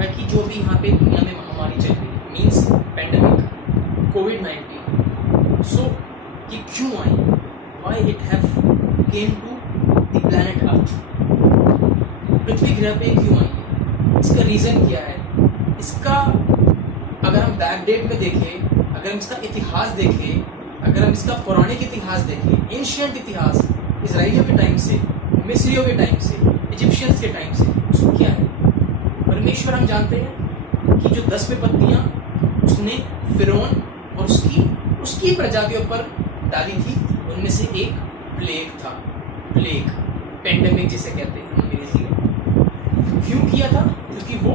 है कि जो भी यहाँ पे दुनिया में महामारी चल रही है, मीन्स पेंडेमिक, कोविड-19, सो ये क्यों आई, why it have came to the planet earth, पृथ्वी ग्रह पे क्यों आई, इसका रीज़न क्या है। इसका अगर हम बैक डेट में देखें, अगर हम इसका इतिहास देखें, अगर हम इसका पौराणिक इतिहास देखें, एंशिएंट इतिहास, इजराइलियों के टाइम से, मिस्रियों के टाइम से, इजिप्शियंस के टाइम से, उसको क्या है, परमेश्वर हम जानते हैं कि जो 10 विपत्तियां उसने फिरौन और उसकी प्रजा के ऊपर डाली थी, उनमें से एक प्लेग था। प्लेग, पेंडेमिक जिसे कहते हैं अंग्रेजी में। क्यों किया था? क्योंकि वो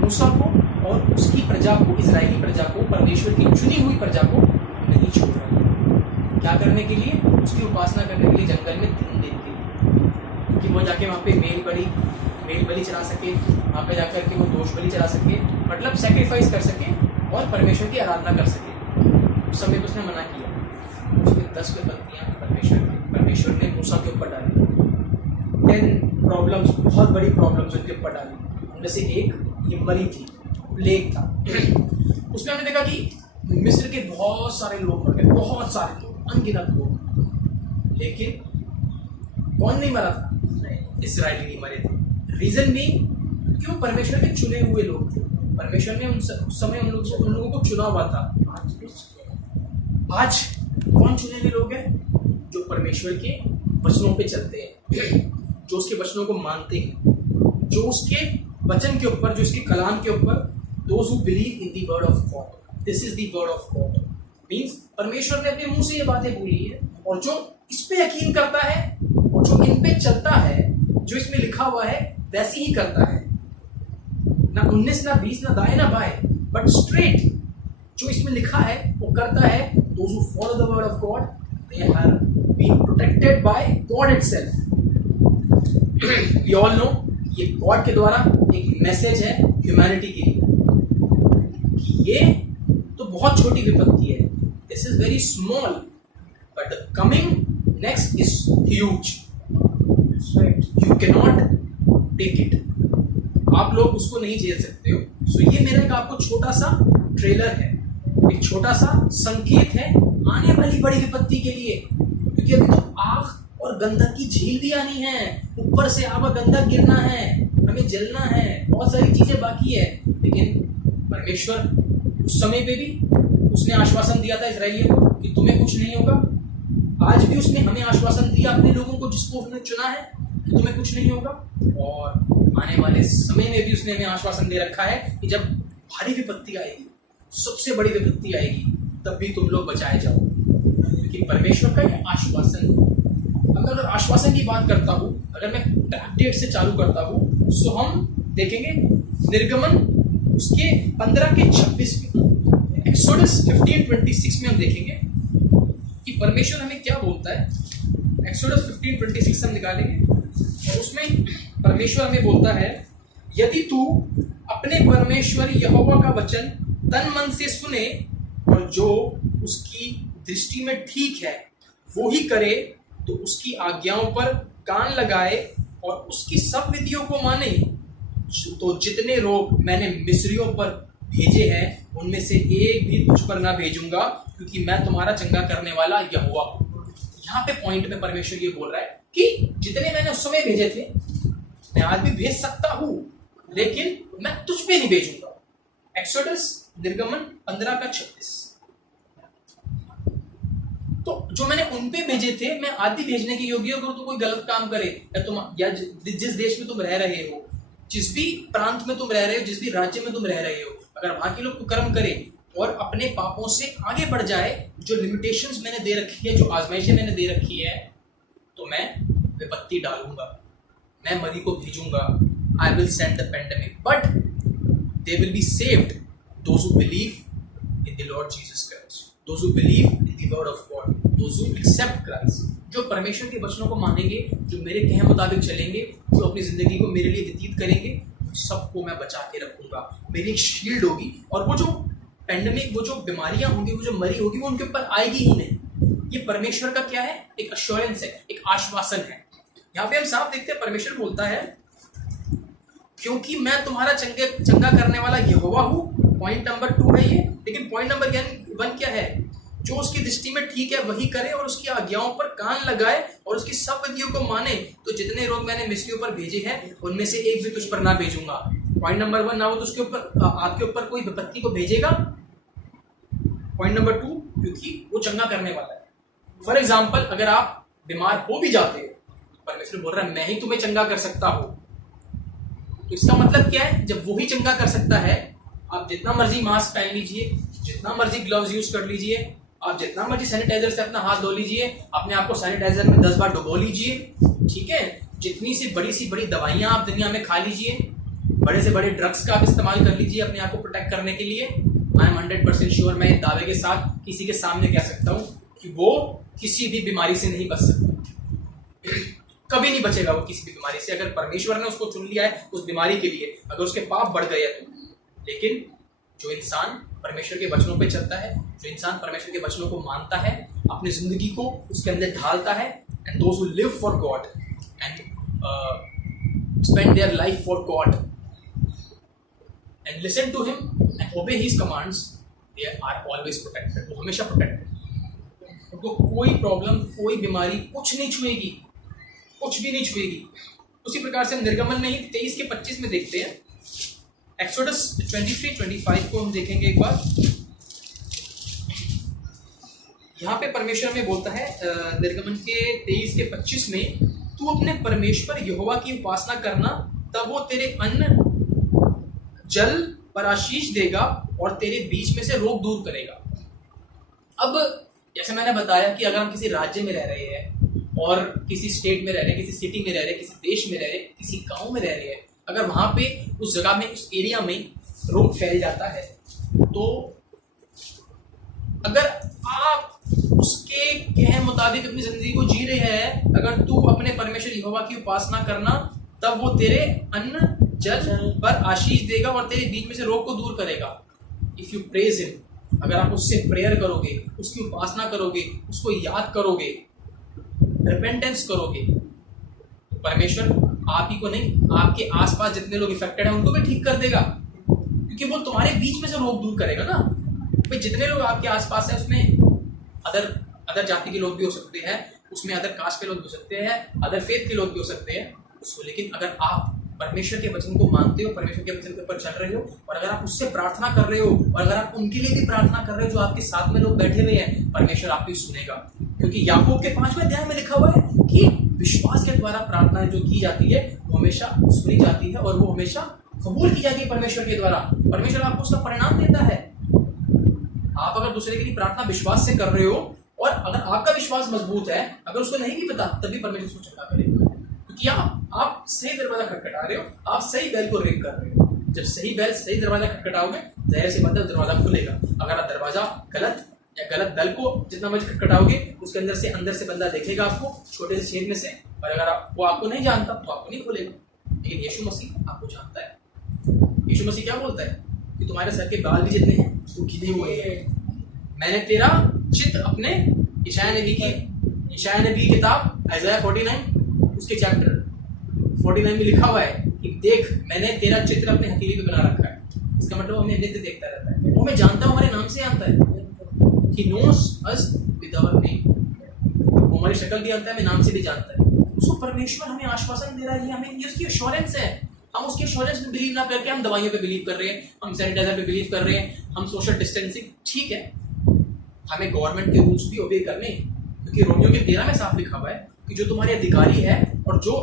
मूसा को और उसकी प्रजा को, इजरायली प्रजा को, परमेश्वर की चुनी हुई प्रजा को नहीं छोड़ रहा था। क्या करने के लिए? उसकी उपासना करने के लिए जंगल में 3 दिन के लिए, कि वो जाके वहाँ पे मेल बलि चढ़ा सके, वहाँ पे जाकर के वो दोष बलि चढ़ा सके, मतलब सेक्रीफाइस कर सके और परमेश्वर की आराधना कर सके। उस समय पे उसने मना किया। उसने 10 विपत्तियां परमेश्वर ने मूसा के ऊपर डाली, 10 प्रॉब्लम्स, बहुत बड़ी प्रॉब्लम्स उनके ऊपर डाली। उनमें से एक ये मरी थी, प्लेग था। उसमें हमने देखा कि मिस्र के बहुत सारे लोग मर गए, बहुत सारे लोग, अनगिनत लोग, लेकिन कौन नहीं मरा था? इजराइली नहीं मरे थे। रीजन भी क्यों? परमेश्वर के चुने हुए लोग थे। परमेश्वर ने उस समय उन लोगों को चुना हुआ था। आज कौन चुने हुए लोग हैं? जो परमेश्वर के वचनों पे चलते हैं, जो उसके वचनों को मानते हैं, जो उसके वचन के ऊपर, जो उसके कलाम के ऊपर, those who believe in the word of God. This is the word of God. Means परमेश्वर ने अपने मुंह से ये बातें बोली है, और जो इस पे यकीन करता है और जो इन पे चलता है, जो इसमें लिखा हुआ है वैसे ही करता है, ना 19 ना 20 ना दाएं ना बाएं, बट स्ट्रेट जो इसमें लिखा है वो करता है। Those who follow the word of God, they have been protected by God itself. We all know ये गॉड के द्वारा एक मैसेज है ह्यूमैनिटी के लिए कि ये तो बहुत छोटी विपत्ति है, this is very small, but the coming next is huge, you can not take it, आप लोग उसको नहीं झेल सकते हो। सो ये मेरा एक आपको छोटा सा ट्रेलर है, एक छोटा सा संकेत है आने वाली बड़ी विपत्ति के लिए, क्योंकि अभी तो आग और गंधक की झील भी आनी है, ऊपर से आवा गंधक गिरना है, हमें जलना है, बहुत सारी चीजें बाकी है। लेकिन परमेश्वर उस समय पे भी उसने आश्वासन दिया था इजराइलियों को कि तुम्हें कुछ नहीं होगा। आज भी उसने हमें आश्वासन दिया अपने लोगों को जिसको उसने चुना है कि तुम्हें कुछ नहीं होगा, और आने वाले समय में भी उसने हमें आश्वासन दे रखा है कि जब भारी विपत्ति आएगी, सबसे बड़ी विपत्ति आएगी, तब भी तुम लोग बचाए जाओ, क्योंकि परमेश्वर का ये आश्वासन है। अगर आश्वासन की बात करता हूँ, अगर मैं बैक डेट से चालू करता हूँ, सो हम देखेंगे निर्गमन उसके 15 के 26 में, एक्सोडस 15:26 में हम देखेंगे कि परमेश्वर हमें क्या बोलता है। एक्सोडस 15:26 हम निकालेंगे और उसमें परमेश्वर हमें बोलता है, यदि तू अपने परमेश्वर यहोवा का वचन तन मन से सुने और जो उसकी दृष्टि में ठीक है वो ही करे, तो उसकी आज्ञाओं पर कान लगाए और उसकी सब विधियों को माने, तो जितने रोग मैंने मिस्रियों पर भेजे हैं उनमें से एक भी तुझ पर ना भेजूंगा, क्योंकि मैं तुम्हारा चंगा करने वाला यहोवा हूं। यहाँ पे पॉइंट में परमेश्वर ये बोल रहा है कि जितने मैंने उस समय भेजे थे मैं आज भी भेज सकता हूं, लेकिन मैं तुझ पे नहीं भेजूंगा। एक्सोडस निर्गमन 15:26। तो जो मैंने उन पे भेजे थे मैं आज भी भेजने के योग्य हूं। तो कोई गलत काम करे या जिस देश में तुम रह रहे हो, जिस भी प्रांत में तुम रह रहे हो, जिस भी राज्य में तुम रह रहे हो, अगर वहां के लोग कुकर्म करें और अपने पापों से आगे बढ़ जाए, जो लिमिटेशंस मैंने दे रखी है, जो आजमाइशें मैंने दे रखी है, तो मैं विपत्ति डालूंगा, मैं मरी को भेजूंगा। I will send the pandemic, but they will be saved those who believe in the Lord Jesus Christ, those who believe in the word of God, those who accept Christ, जो परमेश्वर के वचनों को मानेंगे, जो मेरे कहे मुताबिक चलेंगे, जो अपनी जिंदगी को मेरे लिए व्यतीत करेंगे, सबको मैं बचा के रखूंगा, मेरी एक शील्ड होगी, और वो जो पेंडेमिक, वो जो बीमारियां होंगी, वो जो मरी होगी, वो उनके ऊपर आएगी ही नहीं। ये परमेश्वर का क्या है? एक अश्योरेंस है, एक आश्वासन है। यहाँ पे हम साफ देखते हैं परमेश्वर बोलता है, क्योंकि मैं तुम्हारा चंगा करने वाला यहोवा हूँ। पॉइंट नंबर 2 है ये। लेकिन पॉइंट नंबर 1 क्या है? जो उसकी दृष्टि में ठीक है वही करे और उसकी आज्ञाओं पर कान लगाए और उसकी सब विधियों को माने, तो जितने रोग मैंने मिस्रियों पर भेजे हैं उनमें से एक भी तुझ पर ना भेजूंगा। पॉइंट नंबर 1, ना वो तुझके ऊपर आपके ऊपर कोई विपत्ति को भेजेगा। पॉइंट नंबर 2, क्योंकि वो चंगा करने वाला है। फॉर एग्जाम्पल, अगर आप बीमार हो भी जाते हो, परमेश्वर बोल रहा है मैं ही तुम्हें चंगा कर सकता हूं। तो इसका मतलब क्या है? जब वो ही चंगा कर सकता है, आप जितना मर्जी मास्क पहन लीजिए, जितना मर्जी ग्लव्स यूज कर लीजिए, आप जितना मर्जी सैनिटाइजर से अपना हाथ धो लीजिए, अपने आप को सैनिटाइजर में 10 बार डुबो लीजिए, ठीक है, जितनी सी बड़ी दवाइयां आप दुनिया में खा लीजिए, बड़े से बड़े ड्रग्स का आप इस्तेमाल कर लीजिए अपने आप को प्रोटेक्ट करने के लिए, आई एम 100% श्योर, मैं दावे के साथ किसी के सामने कह सकता हूं कि वो किसी भी बीमारी से नहीं बच सकता। कभी नहीं बचेगा वो किसी भी बीमारी से। अगर परमेश्वर ने उसको चुन लिया है उस बीमारी के लिए, अगर उसके पाप बढ़ गए तो। लेकिन जो इंसान परमेश्वर के वचनों पे चलता है, जो इंसान परमेश्वर के वचनों को मानता है, अपनी जिंदगी को उसके अंदर ढालता है, and those who live for God and spend their life for God and listen to him and obey his commands, they are always protected. वो हमेशा प्रोटेक्टेड। उनको कोई प्रॉब्लम, कोई बीमारी कुछ नहीं छुएगी, कुछ भी नहीं छुएगी। उसी प्रकार से हम निर्गमन में ही 23 के 25 में देखते हैं। एक्सोडस 23-25 को हम देखेंगे एक बार। यहाँ पे परमेश्वर में बोलता है निर्गमन के 23 के 25 में, तू अपने परमेश्वर यहोवा की उपासना करना, तब वो तेरे अन्न जल पर आशीष देगा और तेरे बीच में से रोग दूर करेगा। अब जैसे मैंने बताया कि अगर हम किसी राज्य में रह रहे हैं और किसी स्टेट में रह रहे हैं, किसी सिटी में रह रहे हैं, किसी देश में रह रहे हैं, किसी गांव में रह रहे हैं, अगर वहां पे उस जगह में, उस एरिया में रोग फैल जाता है, तो अगर आप उसके कहे मुताबिक अपनी जिंदगी को जी रहे हैं, अगर तू अपने परमेश्वर यहोवा की उपासना करना, तब वो तेरे अन्न जल पर आशीष देगा और तेरे बीच में से रोग को दूर करेगा। इफ यू प्रेज हिम, अगर आप उससे प्रेयर करोगे, उसकी उपासना करोगे, उसको याद करोगे, रिपेंटेंस करोगे, तो परमेश्वर आप ही को नहीं, आपके आसपास जितने लोग इफेक्टेड हैं उनको भी ठीक कर देगा, क्योंकि वो तुम्हारे बीच में से रोग दूर करेगा ना। भाई जितने लोग आपके आसपास हैं उसमें अदर जाति के लोग भी हो सकते हैं, उसमें अदर कास्ट के लोग भी हो सकते हैं, अदर फेथ के लोग भी हो सकते हैं। लेकिन अगर आप परमेश्वर के वचन को मानते हो, परमेश्वर के वचन के ऊपर चल रहे हो, और अगर आप उससे प्रार्थना कर रहे हो, और अगर आप उनके लिए भी प्रार्थना कर रहे हो जो आपके साथ में लोग बैठे हुए हैं, परमेश्वर आपकी सुनेगा। क्योंकि याकूब के 5वें अध्याय में लिखा हुआ है कि विश्वास के द्वारा प्रार्थना जो की जाती है वो हमेशा सुनी जाती है और वो हमेशा कबूल की जाती है परमेश्वर के द्वारा। परमेश्वर आपको उसका परिणाम देता है। आप अगर दूसरे के लिए प्रार्थना विश्वास से कर रहे हो, और अगर आपका विश्वास मजबूत है, अगर उसको नहीं भी पता, तभी परमेश्वर उसको चंगा करेगा। क्योंकि आप सही दरवाजा खटखटा रहे हो, आप सही बैल को रिंग कर रहे हो। जब सही बैल सही दरवाजा खटखटाओगे, जाहिर सी बात है दरवाजा खुलेगा। अगर आप दरवाजा गलत बैल को जितना मर्जी खटखटाओगे, उसके अंदर से बंदा देखेगा आपको छोटे से छेद में से, और अगर वो आपको नहीं जानता तो आपको नहीं खोलेगा। लेकिन यीशु मसीह आपको जानता है। यीशु मसीह क्या बोलता है कि तुम्हारे सर के बाल भी जितने हैं वो गिने हुए हैं। मैंने तेरा चित्र अपने यशायाह नबी की किताब आइज़ाया 49 उसके चैप्टर 49 में लिखा हुआ है कि देख मैंने तेरा चित्र अपने हथेली पे बना रखा है। इसका मतलब हमें नित्य देखता रहता है, वो हमें जानता है, हमारे नाम से जानता है। He knows us with our name। वो हमारी शक्ल भी जानता है, हमें नाम से भी जानता है। उसको परमेश्वर हमें आश्वासन दे रहा है, हमें ये उसकी एश्योरेंस है। हम उसके एश्योरेंस में बिलीव ना करके हम दवाइयों पे बिलीव कर रहे हैं, हम सैनिटाइजर पे बिलीव कर रहे हैं, हम सोशल डिस्टेंसिंग, ठीक है, हमें गवर्नमेंट के रूल्स भी ओबे करने, क्योंकि रोमियो के 13 में साफ लिखा हुआ है कि जो तुम्हारे अधिकारी है और जो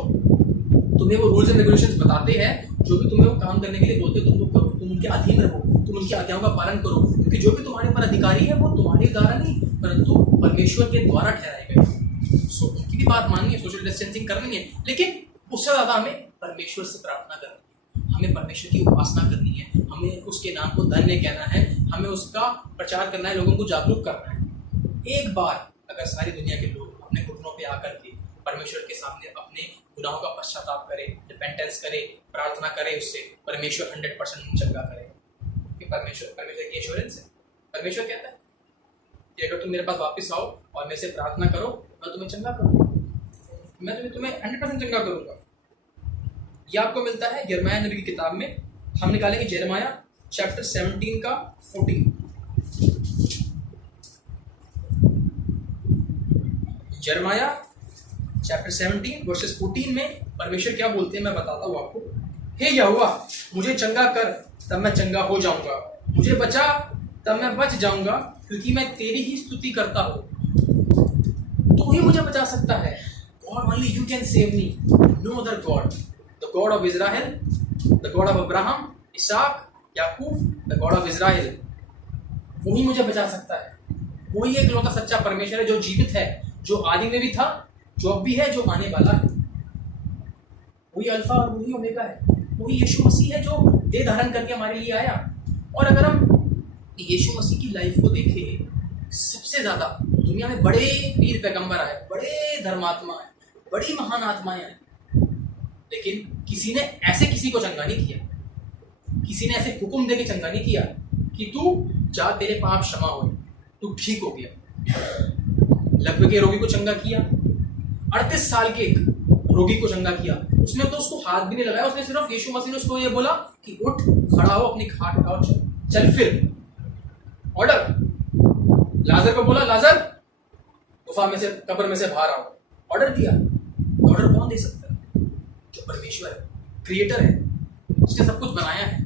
तुम्हें वो रूल्स एंड रेगुलेशंस बताते हैं, जो भी तुम्हें वो काम करने के लिए बोलते हो, तुम वो करो, तुम उनके अधीन रहो, तुम उनकी आज्ञाओं का पालन करो, क्योंकि जो भी तुम्हारे ऊपर अधिकारी है वो तुम्हारे द्वारा नहीं परंतु परमेश्वर के द्वारा ठहराए गए। सो उनकी भी बात माननी है, सोशल डिस्टेंसिंग करनी है, लेकिन उससे ज्यादा हमें परमेश्वर से प्रार्थना करनी है, हमें परमेश्वर की उपासना करनी है, हमें उसके नाम को धन्य कहना है, हमें उसका प्रचार करना है, लोगों को जागरूक करना है। एक बार अगर सारी दुनिया के लोग अपने घुटनों पे आकर के परमेश्वर के सामने अपने गुनाहों का पश्चाताप करे, रिपेंटेंस करे, प्रार्थना करे, उससे परमेश्वर 100% चंगा करेगा। कि परमेश्वर की एश्योरेंस है। परमेश्वर कहता है कि अगर तुम मेरे पास वापस आओ और मेरे से प्रार्थना करो, मैं तुम्हें चंगा करूंगा, मैं तुम्हें 100% चंगा करूंगा। ये आपको मिलता है यिर्मयाह नबी की किताब में। हम निकालेंगे यिर्मयाह चैप्टर 17 का 14। यिर्मयाह चैप्टर 17 वर्सेस 14 में परमेश्वर क्या बोलते हैं मैं बताता हूँ आपको। हे यहोवा, मुझे चंगा कर तब मैं चंगा हो जाऊंगा, मुझे बचा तब मैं बच जाऊंगा, क्योंकि मैं तेरी ही स्तुति करता हूँ। तू ही मुझे बचा सकता है। God only you can save me, no other God. The God of Israel, the God of Abraham, Isaac, Yakub, the God of Israel. वो ही मुझे बचा सकता है। वो ही एकलौता सच्चा परमेश्वर है जो जीवित है, जो आदि में भी था, जो अब भी है, जो आने वाला है। वही अल्फा और वही ओमेगा है। वही यीशु मसीह है जो देह धारण करके हमारे लिए आया। और अगर हम यीशु मसीह की लाइफ को देखें, सबसे ज्यादा दुनिया में बड़े वीर पैगंबर आए, बड़े धर्मात्मा आए, बड़ी महान आत्माएं आई, लेकिन किसी ने ऐसे किसी को चंगा नहीं किया। किसी ने ऐसे हुक्म दे के चंगा नहीं किया कि तू जा, तेरे पाप क्षमा हो, तू ठीक हो गया। लगभग के रोगी को चंगा किया, 38 साल के एक रोगी को चंगा किया। उसने तो उसको हाथ भी नहीं लगाया, उसने सिर्फ यीशु मसीह ने उसको ये बोला कि उठ, खड़ा हो, अपनी खाट उठाओ, चल फिर। ऑर्डर। लाजर को बोला, लाजर गुफा में से, कब्र में से बाहर आओ। ऑर्डर दिया। ऑर्डर कौन दे सकता है? जो परमेश्वर है, क्रिएटर है, जिसने सब कुछ बनाया है।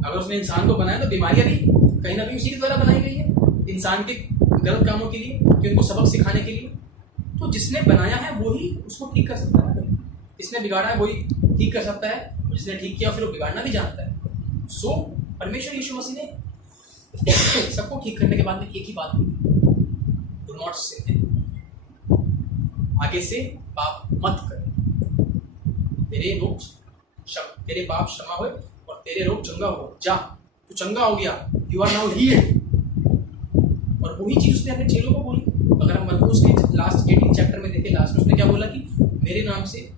अगर उसने इंसान को बनाया तो बीमारियां भी कहीं ना कहीं उसी के द्वारा बनाई गई है, इंसान के गलत कामों के लिए, कि उनको सबक सिखाने के लिए। तो जिसने बनाया है वही उसको ठीक कर सकता है। जिसने बिगाड़ा है वही ठीक कर सकता है, जिसने ठीक किया फिर वो बिगाड़ना भी जानता है। सो परमेश्वर यीशु मसीह ने सबको ठीक करने के बाद में एक ही बात बोली, डू नॉट सिन। आगे से पाप मत कर, तेरे पाप क्षमा हुए और तेरे रोग चंगा हो। जा, तू चंगा हो गया, यू आर नाउ हील्ड। और वही चीज उसने अपने चेलों को बोली। अगर हम मरकुस के लास्ट 18 चैप्टर में देखें, लास्ट में उसने क्या बोला कि मेरे नाम से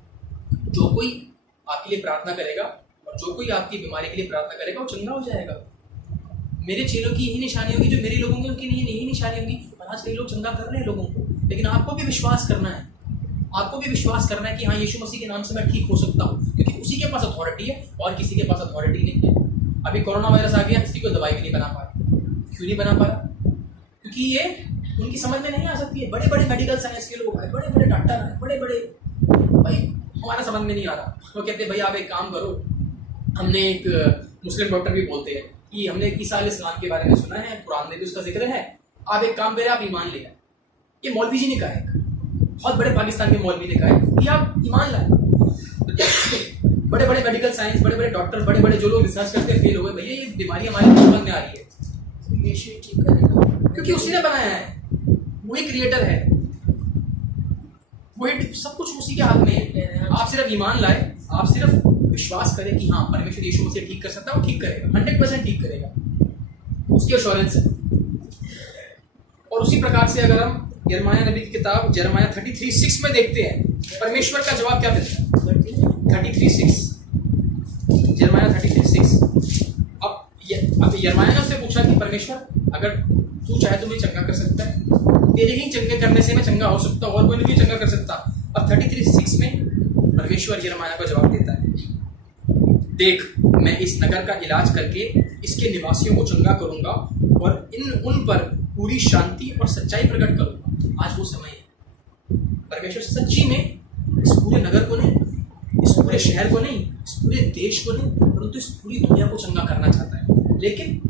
जो कोई आपके लिए प्रार्थना करेगा और जो कोई आपकी बीमारी के लिए प्रार्थना करेगा वो चंगा हो जाएगा। मेरे चेलों की यही निशानी होगी, जो मेरे लोगों की उनकी यही निशानी होगी। और आज कई लोग चंगा कर रहे हैं लोगों को, लेकिन आपको भी विश्वास करना है। आपको भी विश्वास करना है कि हाँ, यीशु मसीह के नाम से मैं ठीक हो सकता हूँ, क्योंकि उसी के पास अथॉरिटी है और किसी के पास अथॉरिटी नहीं है। अभी कोरोना वायरस आ गया, किसी को दवाई भी नहीं बना पा रहा। क्यों नहीं बना पा रहा? क्योंकि ये उनकी समझ में नहीं आ सकती है। बड़े बड़े मेडिकल साइंस के लोग आए, बड़े बड़े डॉक्टर आए, बड़े बड़े, भाई हमारा समझ में नहीं आ रहा। वो कहते हैं भाई आप एक काम करो, हमने एक मुस्लिम डॉक्टर भी बोलते हैं कि हमने ईसा अलैहिस्सलाम के बारे में सुना है, कुरान में भी उसका जिक्र है, आप एक काम करें, आप ईमान ले आए। ये मौलवी जी ने कहा है, बहुत बड़े पाकिस्तान के मौलवी ने कहा है कि आप ईमान लाए। बड़े बड़े मेडिकल साइंस, बड़े बड़े डॉक्टर, बड़े बड़े जो लोग रिसर्च करके फेल हो गए, भैया ये बीमारी हमारे समझ में आ रही है, यीशु ठीक करेगा, क्योंकि उसी ने बनाया है, वही क्रिएटर है, वही सब कुछ उसी के हाथ में है। आप सिर्फ ईमान लाए, आप सिर्फ विश्वास करें कि हाँ परमेश्वर यीशु मसीह ठीक कर सकता है, वो ठीक करेगा, 100% ठीक करेगा, उसकी एश्योरेंस है। और उसी प्रकार से अगर हम यिर्मयाह नबी की किताब यिर्मयाह 33:6 में देखते हैं, परमेश्वर का जवाब क्या देता है? 33:6, यिर्मयाह 33:6। अब यिर्मयाह ने उससे पूछा कि परमेश्वर अगर तू चाहे तो मैं चंगा कर सकता है, तेरे ही चंगे करने से मैं चंगा हो सकता हूँ, और कोई नहीं चंगा कर सकता। अब 33:6 में परमेश्वर यिर्मयाह को जवाब देता है, देख मैं इस नगर का इलाज करके इसके निवासियों को चंगा करूंगा और उन पर पूरी शांति और सच्चाई प्रकट करूंगा। आज वो समय है, परमेश्वर सच्ची में इस पूरे नगर को नहीं, इस पूरे शहर को नहीं, इस पूरे देश को नहीं, परंतु इस पूरी दुनिया को चंगा करना चाहता है। लेकिन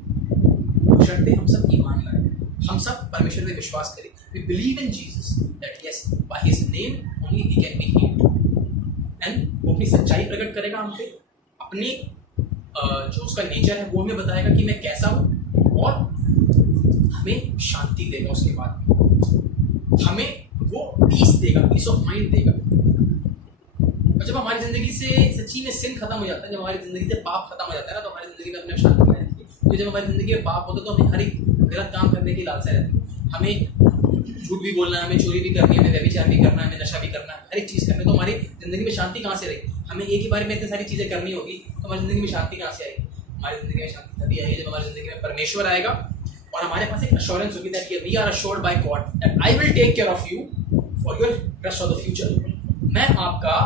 बशर्ते हम सब ईमान लाए, हम सब परमेश्वर में विश्वास करें। We believe in Jesus that yes, by His name only He can be healed. And वो अपनी सच्चाई प्रकट करेगा हम पे, अपनी जो उसका नेचर है वो हमें बताएगा कि मैं कैसा हूँ, और हमें शांति देगा। उसके बाद हमें वो पीस देगा, पीस ऑफ माइंड देगा। और जब हमारी जिंदगी से सच्ची में सिन खत्म हो जाता है, जब हमारी जिंदगी से पाप खत्म हो जाता है ना, तो हमारी जिंदगी में अपने शांति रहती है। तो जब हमारी जिंदगी में पाप होता है तो हमें हर एक गलत काम करने की लालसा रहती है। हमें झूठ भी बोलना है, हमें चोरी भी करनी है, हमें व्यभिचार भी करना है, हमें नशा भी करना है, हर एक चीज़ करना है। तो हमारी जिंदगी में शांति कहाँ से रहेगी? हमें एक ही बार में इतनी सारी चीज़ें करनी होगी, तो हमारी जिंदगी में शांति कहाँ से आएगी? हमारी जिंदगी में शांति तभी आएगी जब हमारी जिंदगी में परमेश्वर आएगा और हमारे पास एक एश्योरेंस होगी that we are assured by God that I will take care of you for your rest of the future. मैं आपका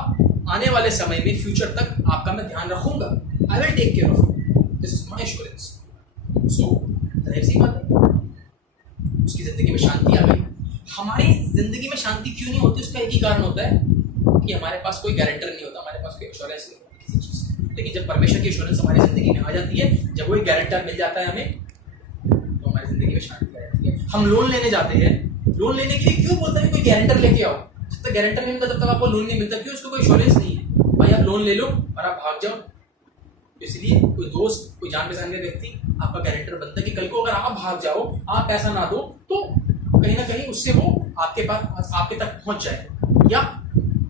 आने वाले समय में फ्यूचर तक आपका मैं ध्यान रखूंगा। I will take care of you, this is my assurance. So जाहिर सी बात है उसकी जिंदगी में शांति आ गई। हमारी जिंदगी में शांति क्यों नहीं होती, उसका एक ही कारण होता है कि हमारे पास कोई गारंटर नहीं होता, हमारे पास कोई एश्योरेंस नहीं होता किसी चीज़ से। लेकिन जब परमेश्वर की एश्योरेंस हमारी जिंदगी में आ जाती है, जब वो एक गारंटर मिल जाता है हमें, तो हमारी जिंदगी में शांति आ जाती है। हम लोन लेने जाते हैं, लोन लेने के लिए क्यों बोलते हैं कोई गारंटर लेके आओ? जब तक गारंटर नहीं मिलता तब तक आपको लोन नहीं मिलता। क्यों? उसको कोई एश्योरेंस नहीं है। भाई आप लोन ले लो और आप भाग जाओ, इसलिए कोई दोस्त, कोई जान पहचान का व्यक्ति आपका गारंटर बनता है कि कल को अगर आप भाग जाओ, आप पैसा ना दो, तो कहीं ना कहीं उससे वो आपके पास, आपके तक पहुंच जाए या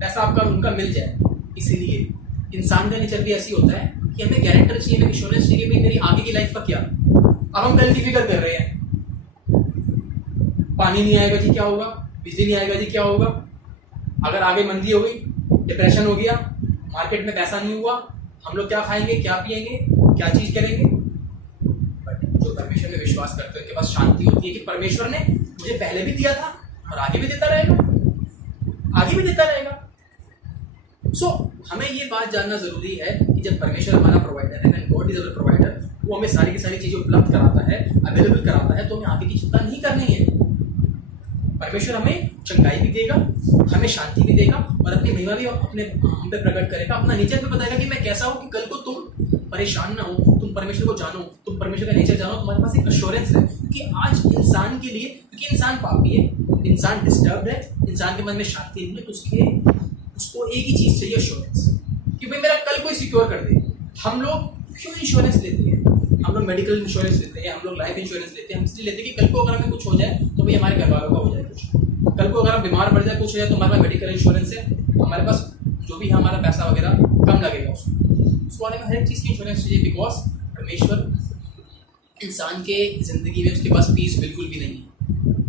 पैसा आपका उनका मिल जाए। इसीलिए इंसान का नेचर भी ऐसी होता है कि हमें गारंटर चाहिए, हमें इंश्योरेंस चाहिए। भाई मेरी आगे की लाइफ का क्या? अब हम कल की फिक्र कर रहे हैं, पानी नहीं आएगा जी क्या होगा, बिजली नहीं आएगा जी क्या होगा, अगर आगे मंदी हो गई, डिप्रेशन हो गया, मार्केट में पैसा नहीं हुआ, हम लोग क्या खाएंगे, क्या पिएंगे, क्या चीज करेंगे? बट जो परमेश्वर में विश्वास करते हैं उनके पास शांति होती है कि परमेश्वर ने मुझे पहले भी दिया था और आगे भी देता रहेगा, आगे भी देता रहेगा। सो हमें ये बात जानना जरूरी है कि जब परमेश्वर हमारा प्रोवाइडर है, गॉड इज अवर प्रोवाइडर, वो हमें सारी की सारी चीजें उपलब्ध कराता है, अवेलेबल कराता है, तो हमें आगे की चिंता नहीं करनी है। परमेश्वर हमें चंगाई भी देगा, हमें शांति भी देगा और अपनी महिमा भी अपने हम पे प्रकट करेगा, अपना नेचर भी बताएगा कि मैं कैसा हूं, कि कल को तुम परेशान ना हो, तुम परमेश्वर को जानो, तुम परमेश्वर का नेचर जानो, तुम्हारे पास एक एश्योरेंस है। कि आज इंसान के लिए, क्योंकि इंसान पापी है, इंसान डिस्टर्ब है, इंसान के मन में शांति नहीं है, तो उसको एक ही चीज चाहिए, एश्योरेंस, कि भाई मेरा कल कोई सिक्योर कर दे। हम लोग क्यों इंश्योरेंस लेते हैं? हम लोग मेडिकल इंश्योरेंस लेते हैं, हम लोग लाइफ इंश्योरेंस लेते हैं, हम इसलिए लेते हैं कि कल को अगर हमें कुछ हो जाए तो भाई हमारे घर वालों का हो जाए कुछ, कल को अगर हम बीमार पड़ जाए, कुछ हो जाए, तो हमारे पास मेडिकल इंश्योरेंस है, हमारे पास जो भी है हमारा पैसा वगैरह कम लगेगा उसको बारे में हर एक चीज़ की इंश्योरेंस चाहिए। बिकॉज परमेश्वर इंसान के जिंदगी में उसके पास पीस बिल्कुल भी नहीं है,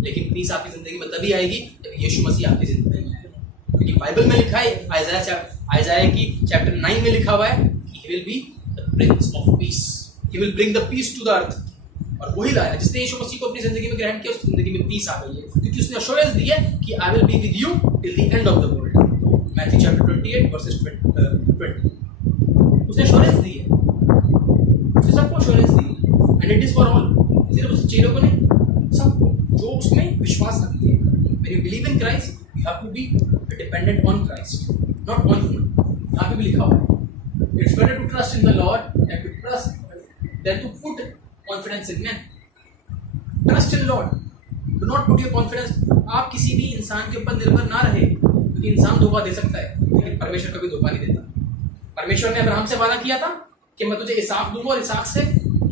लेकिन पीस आपकी जिंदगी में तभी आएगी जब यीशु मसीह आपकी जिंदगी में आएगा। क्योंकि बाइबल में लिखा है, आइज़ाया की चैप्टर 9 में लिखा हुआ है कि he will be the prince of peace, he will bring the peace to the earth. और वही लाया जिसने यीशु मसीह को अपनी जिंदगी में ग्रहण किया, उसकी जिंदगी में पीस आ गई है, क्योंकि उसने एश्योरेंस दी है कि I will be with you till the end of the world. Matthew chapter 28 versus 20, उसने एश्योरेंस दी है, उसने सबको एश्योरेंस दी है, and it is for all, सिर्फ उस चीजों को नहीं, सबको जो उसमें विश्वास रखते हैं। When you believe in Christ you have to be dependent on Christ, not on human. यहाँ पे भी लिखा हुआ है, it's better to trust in the lord than to put confidence in men. Trust in Lord. Do not put your confidence. आप किसी भी इंसान के ऊपर निर्भर ना रहे, क्योंकि इंसान धोखा दे सकता है, लेकिन परमेश्वर कभी धोखा नहीं देता। परमेश्वर ने अब्राहम से वादा किया था कि मैं तुझे इसहाक दूंगा और इसहाक से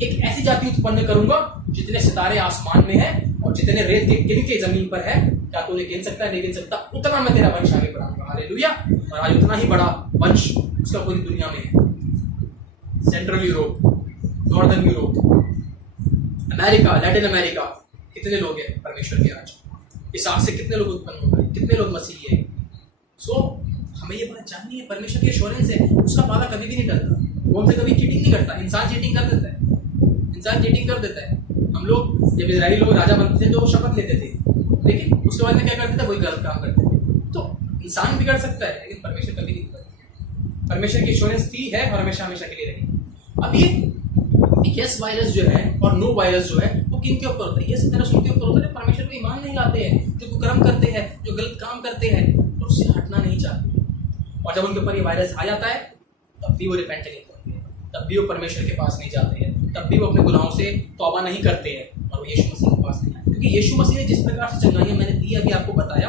एक ऐसी जाति उत्पन्न करूंगा जितने सितारे आसमान में है और जितने रेत गिन के जमीन पर है, क्या तू गिन सकता है? नहीं गिन सकता। उतना मैं तेरा वंश आगे बढ़ाऊंगा। हालेलुया। और आज उतना ही बड़ा वंश उसका पूरी दुनिया में है। Central Europe, northern Europe, America, Latin America, कितने लोग हैं परमेश्वर के आज? इसहाक से कितने लोग उत्पन्न हो गए, कितने लोग मसीही है? सो हमें ये बात जाननी है, परमेश्वर की एश्योरेंस है, उसका वादा कभी भी नहीं टलता, वो हमसे कभी चीटिंग नहीं करता। इंसान चीटिंग कर देता है, इंसान चीटिंग कर देता है। हम लोग जब इजरायली लोग राजा बनते थे तो वो शपथ लेते थे, लेकिन उसके बाद में क्या करते थे? वही गलत काम करते थे। तो इंसान बिगड़ सकता है, लेकिन परमेश्वर कभी नहीं बिगड़ता। परमेश्वर की एश्योरेंस थी, है और हमेशा हमेशा के लिए रहेगी। अब ये यस वायरस जो है और नो वायरस जो है वो किन के ऊपर होता है? यस वायरस उनके ऊपर होता है परमेश्वर को ईमान नहीं लाते हैं, जो कुकर्म करते हैं, जो गलत काम करते हैं और उससे हटना नहीं चाहते। और जब उनके ऊपर ये वायरस आ जाता है तब भी वो रिपेंट नहीं करते हैं, तब भी वो परमेश्वर के पास नहीं जाते हैं, तब भी वो अपने गुनाहों से तौबा नहीं करते हैं और वो यीशु मसीह के पास नहीं आते। क्योंकि यीशु मसीह ने जिस प्रकार से चंगाइयाँ मैंने दी, अभी आपको बताया,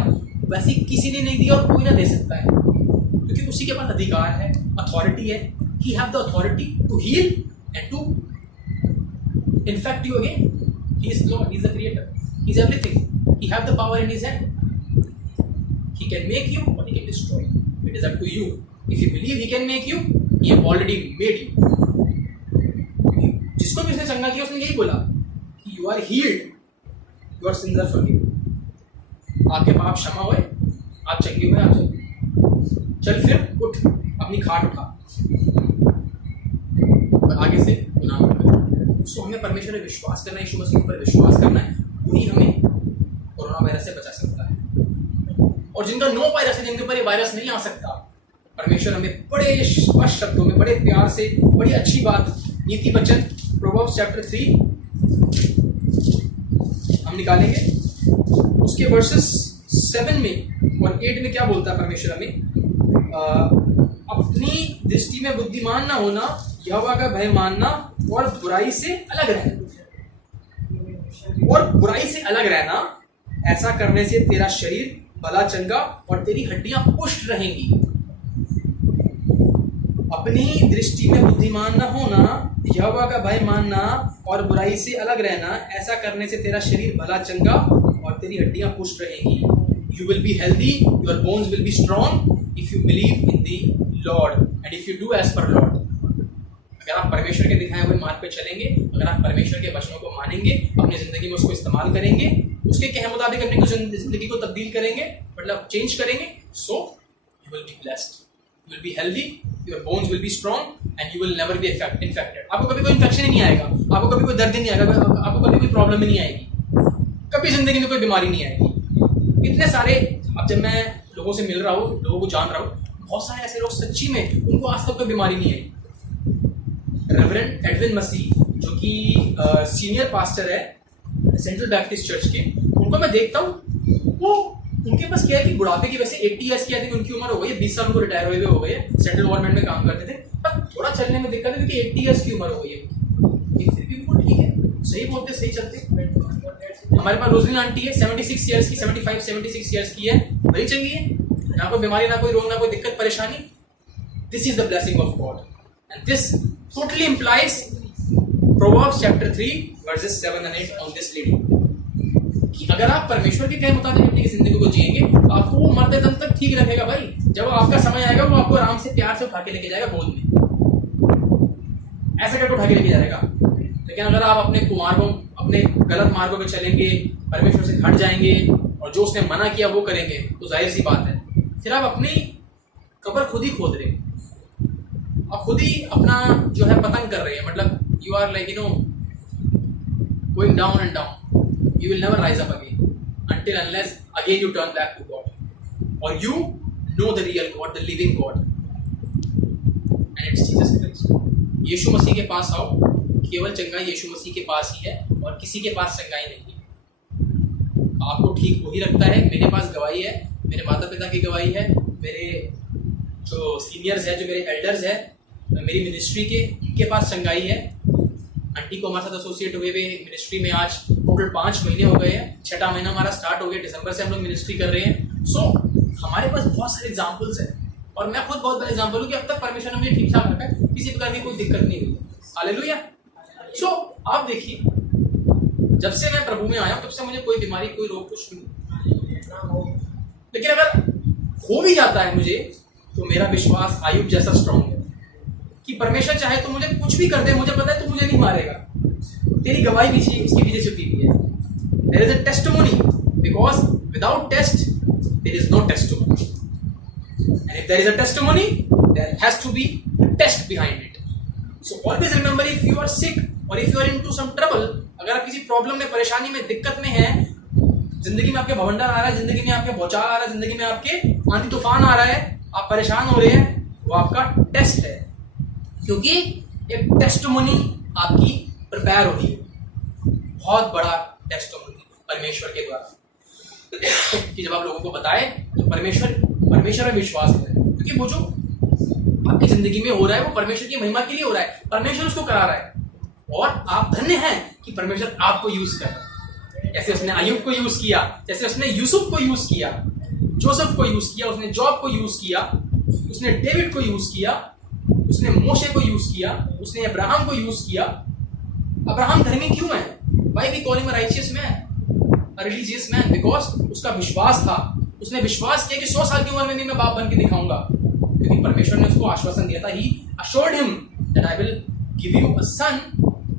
वैसी किसी ने नहीं दी और कोई ना दे सकता है, क्योंकि उसी के पास अधिकार है, अथॉरिटी है। He have the authority to heal and to infect you again. He is Lord, He is the creator, He is everything. He have the power in His hand. He can make you or He can destroy you. It is up to you. If you believe He can make you, He have already made you. जिसको भी उसने चंगा किया उसने यही बोला कि you are healed, your sins are forgiven. आपके पाप क्षमा हुए, आप चंगे हुए, आप चंगे। चल फिर उठ, अपनी खाट उठा, आगे से गुनाह मत करना। सो हमें परमेश्वर में विश्वास करना है, यीशु मसीह पर विश्वास करना है, वही हमें कोरोना वायरस से बचा सकता है। और जिनका नो वायरस है, जिनके ऊपर ये वायरस नहीं आ सकता, परमेश्वर हमें बड़े स्पष्ट शब्दों में, बड़े प्यार से, बड़ी अच्छी बात, नीति वचन प्रोवर्ब्स चैप्टर 3 हम निकालेंगे। उसके वर्सेस 7 में और 8 में क्या बोलता है परमेश्वर हमें? अपनी दृष्टि में बुद्धिमान ना होना, यहोवा का भय मानना और बुराई से अलग रहना। और बुराई से अलग रहना, ऐसा करने से तेरा शरीर भला चंगा और तेरी हड्डियां पुष्ट रहेंगी। अपनी दृष्टि में बुद्धिमान न होना, यहोवा का भय मानना और बुराई से अलग रहना, ऐसा करने से तेरा शरीर भला चंगा और तेरी हड्डियां पुष्ट रहेंगी। You will be healthy, your bones will be strong if you believe in the lord and if you do as per lord. अगर आप परमेश्वर के दिखाए हुए मार्ग पे चलेंगे, अगर आप परमेश्वर के वचनों को मानेंगे, अपनी जिंदगी में उसको इस्तेमाल करेंगे, उसके कहे मुताबिक अपनी जिंदगी को तब्दील करेंगे, मतलब चेंज करेंगे, so you will be blessed, you will be healthy, your bones will be strong and you will never be infected. आपको कभी कोई इन्फेक्शन ही नहीं आएगा, आपको कभी कोई दर्द ही नहीं आएगा, आपको कभी कोई प्रॉब्लम ही नहीं आएगी, कभी जिंदगी में कोई बीमारी नहीं आएगी। इतने सारे, अब जब मैं लोगों से मिल रहा हूँ, लोगों को जान रहा हूँ, बहुत सारे ऐसे लोग सच्ची में उनको आज तक कोई बीमारी नहीं आई। रेवरेंड एडविन मसीह जो कि सीनियर पास्टर है सेंट्रल बैप्टिस्ट चर्च के, उनको मैं देखता हूँ, वो उनके पास क्या है कि बुढ़ापे की वजह से 80 ईयर्स की आदमी उनकी उम्र हो गई है, 20 साल उनको रिटायर हुए हो गए, सेंट्रल गवर्नमेंट में काम करते थे, पर थोड़ा चलने में दिक्कत है क्योंकि 80 ईयर्स की उम्र हो गई है, फिर भी बिल्कुल ठीक है, सही बोलते, सही चलते। हमारे पास रोजलिन आंटी है 76 ईयर्स की, 76 ईयर्स की है, बड़ी चंगी है, ना कोई बीमारी, ना कोई रोग, ना कोई दिक्कत परेशानी। This is the blessing of God and this totally implies Proverbs chapter 3 verses 7 and 8 on this lady कि अगर आप परमेश्वर के कहे मुताबिक अपनी जिंदगी को जिएंगे, आपको वो मरते दम तक ठीक रखेगा भाई। जब आपका समय आएगा, वो आपको आराम से प्यार से उठा के लेके जाएगा गोद में, ऐसे करके उठा के लेके जाएगा। लेकिन अगर आप अपने कुमार्गों, अपने गलत मार्गों पे चलेंगे, परमेश्वर से हट जाएंगे और जो उसने मना किया वो करेंगे, तो जाहिर सी बात है फिर आप अपनी कब्र खुद ही खोद रहे, आप खुद ही अपना जो है पतंग कर रहे हैं। मतलब you are like going down and down, you will never rise up again until unless again you turn back to God or you know the real God, the living God, and it's Jesus Christ. यीशु मसीह के पास आओ, केवल चंगाई यीशु मसीह के पास ही है और किसी के पास चंगाई नहीं है। आपको ठीक वही रखता है। मेरे पास गवाही है, मेरे माता पिता की गवाही है, मेरे जो सीनियर्स है, जो मेरे एल्डर्स है मेरी मिनिस्ट्री के, उनके पास चंगाई है। आंटी को हमारे साथ एसोसिएट हुए हुए मिनिस्ट्री में आज टोटल 5 महीने हो गए हैं, 6वां महीना हमारा स्टार्ट हो गया, दिसंबर से हम लोग मिनिस्ट्री कर रहे हैं। सो हमारे पास बहुत सारे एग्जाम्पल्स हैं और मैं खुद बहुत बड़ा एग्जाम्पल हूँ कि अब तक परमेश्वर ने मुझे ठीक ठाक रखा है, किसी प्रकार की कोई दिक्कत नहीं हुई। हालेलुया। सो आप देखिए, जब से मैं प्रभु में आया हूँ तब से मुझे कोई बीमारी, कोई रोग, कुछ नहीं। लेकिन अगर हो भी जाता है मुझे, तो मेरा विश्वास आयुब जैसा स्ट्रांग है कि परमेश्वर चाहे तो मुझे कुछ भी कर दे, मुझे पता है तो मुझे नहीं मारेगा। तेरी गवाही भी उसके पीछे छुपी हुई है। There is a testimony because without test there is no testimony, and if there is a testimony there has to be a test behind it. So always remember, if you are sick or if you are into some trouble, अगर आप किसी problem में, परेशानी में, दिक्कत में हैं, जिंदगी में आपके भवंडर आ रहा है, जिंदगी में आपके भौचाल आ रहा है, जिंदगी में आपके आंधी तूफान आ रहा है, आप परेशान हो रहे हैं, वो आपका टेस्ट है, क्योंकि एक टेस्टिमनी आपकी प्रिपेयर हो रही है, बहुत बड़ा टेस्टिमनी परमेश्वर के द्वारा कि जब आप लोगों को बताए तो परमेश्वर में विश्वास है, क्योंकि वो जो आपकी जिंदगी में हो रहा है वो परमेश्वर की महिमा के लिए हो रहा है, परमेश्वर उसको करा रहा है और आप धन्य हैं कि परमेश्वर आपको यूज कर रहा है। जैसे उसने अय्यूब को यूज किया, जैसे उसने यूसुफ को यूज किया, जोसेफ को यूज किया, उसने जॉब को यूज किया, उसने डेविड को यूज किया, उसने मोशे को यूज किया, उसने अब्राहम को यूज किया। अब्राहम धर्मी क्यों है? Why we call him a righteous man, a religious man? Because उसका विश्वास था, उसने विश्वास किया कि 100 साल की उम्र में भी मैं बाप बन के दिखाऊंगा, क्योंकि परमेश्वर ने उसको आश्वासन दिया था। He assured him that I will give you a son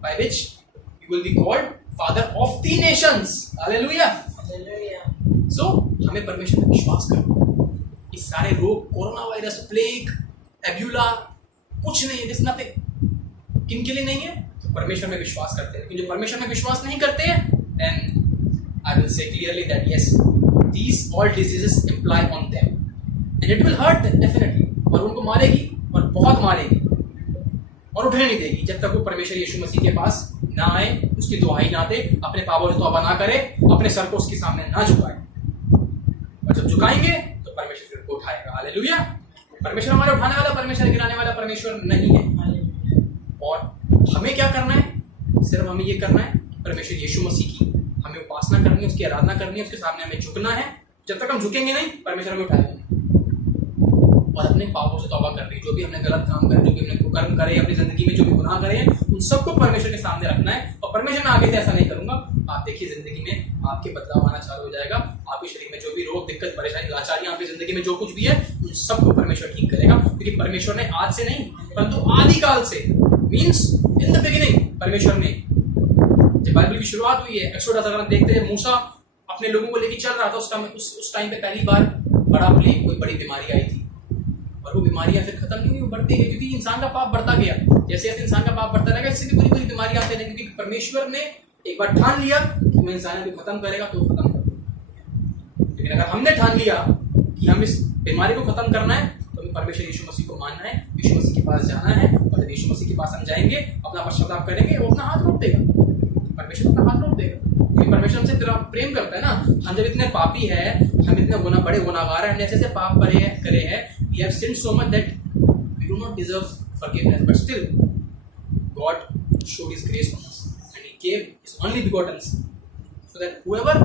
by which you will be called father of the nations. Hallelujah. So हमें परमेश्वर में विश्वास करना। इस सारे रोग, कोरोना वायरस, प्लेग, एब्यूला, कुछ नहीं, दिस नथिंग। किन के लिए नहीं है? तो परमेश्वर में विश्वास करते हैं। लेकिन जो परमेश्वर में विश्वास नहीं करते हैं, then I will say clearly that yes, these all diseases imply on them and it will hurt them definitely. और उनको मारेगी और बहुत मारेगी और उठने नहीं देगी जब तक वो परमेश्वर यीशु मसीह के पास ना आए, उसकी दुहाई ना दे, अपने पापों से तौबा ना करे, अपने सर को उसके सामने ना झुकाए। और जब झुकाएंगे तो परमेश्वर फिर को उठाएगा। हालेलुया। परमेश्वर हमारे उठाने वाला, परमेश्वर गिराने वाला परमेश्वर नहीं है। और हमें क्या करना है? सिर्फ हमें ये करना है परमेश्वर यीशु मसीह की हमें उपासना करनी है, उसकी आराधना करनी है, उसके सामने हमें झुकना है। जब तक हम झुकेंगे नहीं, परमेश्वर हमें उठाएगा नहीं। और अपने पापों से तौबा करनी, जो भी हमने गलत काम करे, जो भी हमने कुकर्म करे, अपनी जिंदगी में जो भी गुनाह करे, उन सबको परमेश्वर के सामने रखना है। और परमेश्वर, मैं आगे से ऐसा नहीं करूंगा। आप देखिए जिंदगी में आपके बदलाव आना चालू हो जाएगा। आपके शरीर में जो भी रोग, दिक्कत, परेशानी, लाचारियां, आपकी जिंदगी में जो कुछ भी है, उन सबको परमेश्वर ठीक करेगा। क्योंकि परमेश्वर ने आज से नहीं, परंतु आदिकाल से, मीन्स इन द बिगिनिंग, परमेश्वर ने, जब बाइबल की शुरुआत हुई है, एक्सोडस अगर हम देखते हैं, मूसा अपने लोगों को लेकर चल रहा था, उस टाइम पे पहली बार बड़ा प्लेग, कोई बड़ी बीमारी आई थी। और वो बीमारियां फिर खत्म नहीं हुई, वो बढ़ती गई, क्योंकि इंसान का पाप बढ़ता गया। जैसे जैसे इंसान का पाप बढ़ता रहेगा, इससे भी बुरी बीमारियां आती रहेंगी। क्योंकि परमेश्वर ने एक बार ठान लिया कि मैं इंसान को खत्म करेगा, तो खत्म कर देगा। लेकिन अगर हमने ठान लिया कि हम इस बीमारी को खत्म करना है, तो हमें परमेश्वर यीशु मसीह को मानना है, यीशु मसीह के पास जाना है। और जब यीशु मसीह के पास हम जाएंगे, अपना पश्चाताप करेंगे, वो अपना हाथ रोक देगा। परमेश्वर अपना हाथ रोक देगा, क्योंकि परमेश्वर हमसे प्रेम करता है ना। हम जब इतने पापी है, हम इतने बड़े गुनाहगार हैं, हमने ऐसे पाप करे हैं, we have sinned so much that we do not deserve forgiveness, but still God showed his grace on us and he gave his only begotten son, so that whoever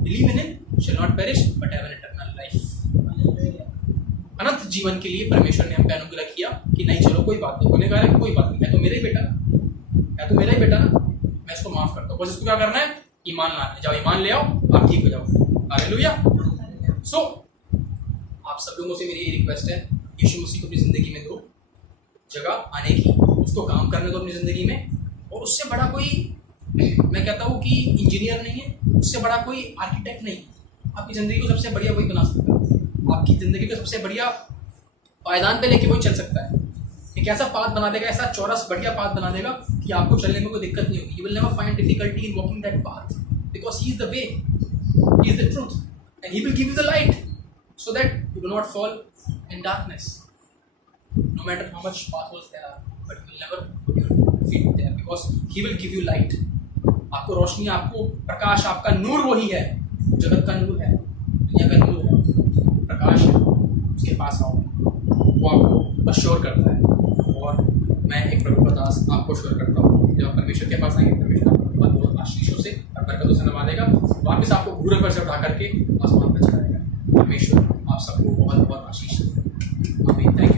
believe in him shall not perish but have an eternal life। अनंत जीवन के लिए परमेश्वर ने हम पे अनुग्रह किया कि नहीं, चलो कोई बात नहीं, गुनहगार है, कोई बात नहीं, है तो मेरा ही बेटा ना, मैं इसको माफ करता हूँ। बस इसको क्या करना है? ईमान लाना है। जाओ ईमान ले आओ, आप ठीक हो जाओ। हालेलुया। सो आप सब लोगों से मेरी ये रिक्वेस्ट है, यीशु मसीह को अपनी जिंदगी में दो जगह आने की, उसको काम करने दो अपनी जिंदगी में। और उससे बड़ा कोई, मैं कहता हूँ कि इंजीनियर नहीं है, उससे बड़ा कोई आर्किटेक्ट नहीं है। आपकी जिंदगी को सबसे बढ़िया वही बना सकता है। आपकी जिंदगी को सबसे बढ़िया पायदान पे लेके वही चल सकता है। एक ऐसा पाथ बना देगा, ऐसा चौरस बढ़िया पाथ बना देगा कि आपको चलने में कोई दिक्कत नहीं होगी। You will never find difficulty in walking that path, because he is the way, he is the truth, and he will give you the light, so that you do not fall in darkness, no matter how much pathways there are, but you will never put your feet there, because he will give you light। आपको रोशनी, आपको प्रकाश, आपका नूर वही है, जगत का नूर है, दुनिया का नूर है, प्रकाश है, उसके पास आओ, वो आपको अश्योर करता है। और मैं एक प्रभु का दास आपको अश्योर करता हूँ, जब आप परमेश्वर के पास आएंगे, परमेश्वर आपको बहुत आशीषों से और बरकतों से नवा देगा, वापस आपको भूरे पर से उठा करके आसमान पर चढ़ाएगा। परमेश्वर आप सबको बहुत बहुत आशीष दे। आमीन। Thank you.